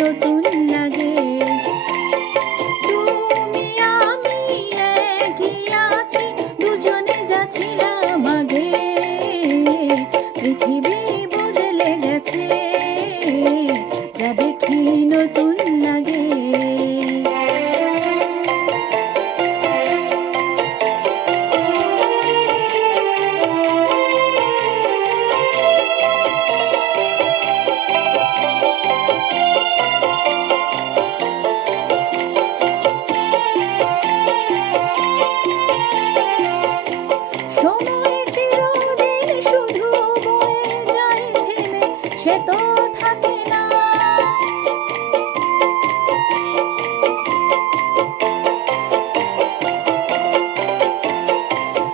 নতুন লাগে। তুমি আমি একই আছি, দুজনে যাচ্ছিলাম আগে। পৃথিবী বদলে গেছে, যা দেখি নতুন লাগে। সময় চিরদিন শুধু বয়ে যায় থেমে, সে তো থাকে না।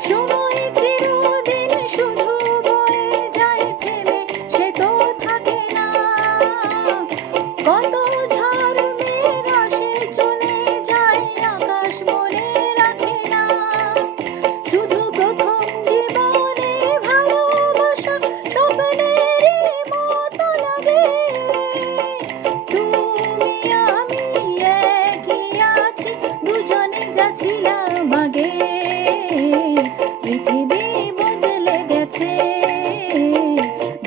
সময় চিরদিন শুধু বয়ে যায় থেমে, সে তো থাকে না। কত ঝড় মেঘ আসে চলে যায়, আকাশ মনে রাখে না। শুধু প্রথম জীবনে ভালোবাসা স্বপ্নেরই মতো লাগে। তুমি আমি একই আছি, দুজনে যাচ্ছিলাম আগে। পৃথিবী বদলে গেছে,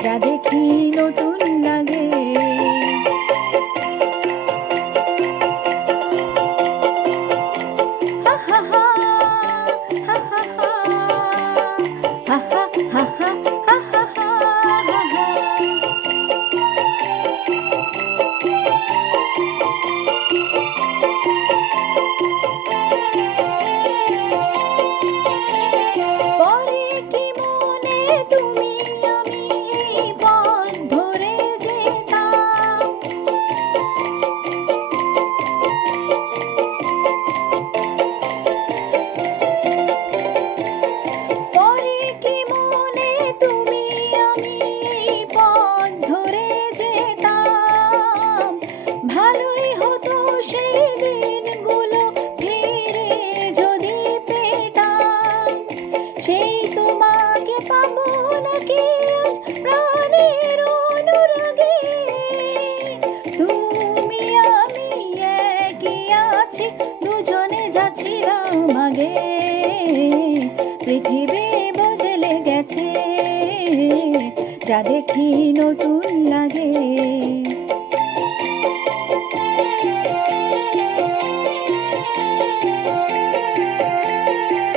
যা দেখি নতুন লাগে। হা হা হা, হা হা হা, হা হা হা, হা হা হা, হা হা। পরে কি মনে তুমি আমি এই পথ ধরে যেতাম। পরে কি মনে তুমি আমি এই পথ ধরে যেতাম। ভালোই হতো সেই দিনগুলো ফিরে যদি পেতাম। সেই তোমাকে পাবো নাকি আজ প্রাণের অনুরাগে। তুমি আমি একই আছি, দুজনে যাচ্ছিলাম আগে। পৃথিবী বদলে গেছে, যা দেখি নতুন লাগে।